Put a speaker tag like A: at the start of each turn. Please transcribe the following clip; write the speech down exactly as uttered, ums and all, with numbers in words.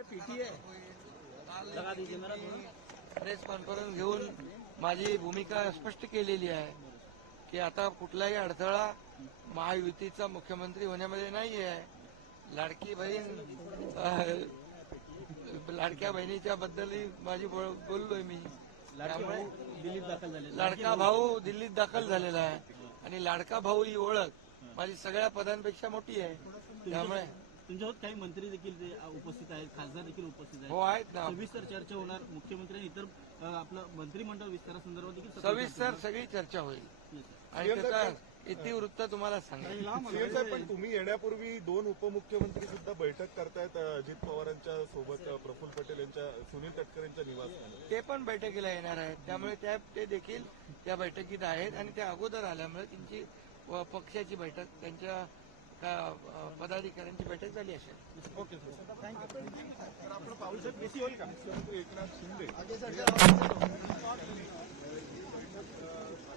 A: लगा दीजिए मेरा थोड़ा।
B: प्रेस कॉन्फरन्स घेऊन माझी भूमिका स्पष्ट केलेली आहे की आता कुठलाही अडथळा महायुतीचा मुख्यमंत्री होण्यामध्ये नाही आहे. लाडकी बहीण अ, लाडक्या बहिणीच्या बद्दलही माझी बोल- बोललोय मी. त्यामुळे
A: दिल्लीत दाखल झाले.
B: लाडका भाऊ दिल्लीत दाखल झालेला आहे आणि लाडका भाऊ ही ओळख माझी सगळ्या पदांपेक्षा मोठी आहे. त्यामुळे
A: तुमच्यासोबत काही मंत्री देखील ते उपस्थित आहेत, खासदार देखील उपस्थित
B: हो
A: आहेत.
B: आहेत ना.
A: सविस्तर चर्चा होणार मुख्यमंत्री आणि इतर अ, आपलं मंत्रिमंडळ विस्तारासंदर्भात देखील सखोल
B: सविस्तर
A: चर्चा
B: सगळी चर्चा होईल
A: होणार.
B: आणि त्याचा इतिवृत्त तुम्हाला सांगेल.
C: सीएम साहेब, पण तुम्ही येण्यापूर्वी दोन उपमुख्यमंत्री सुद्धा बैठक करतायत अजित पवारांच्या सोबत, प्रफुल्ल पटेल यांच्या, सुनील तटकरे यांच्या निवासस्थानी.
B: ते पण बैठकीला येणार आहेत. त्यामुळे त्या ते देखील त्या बैठकीत आहेत आणि त्या अगोदर आल्यामुळे त्यांची व पक्षाची बैठक, त्यांच्या अ, पदाधिकाऱ्यांची बैठक झाली असेल.
C: Okay sir, thank you. आपलं पाऊलसाहेब बेसी होईल का? मुख्यमंत्री एकनाथ शिंदे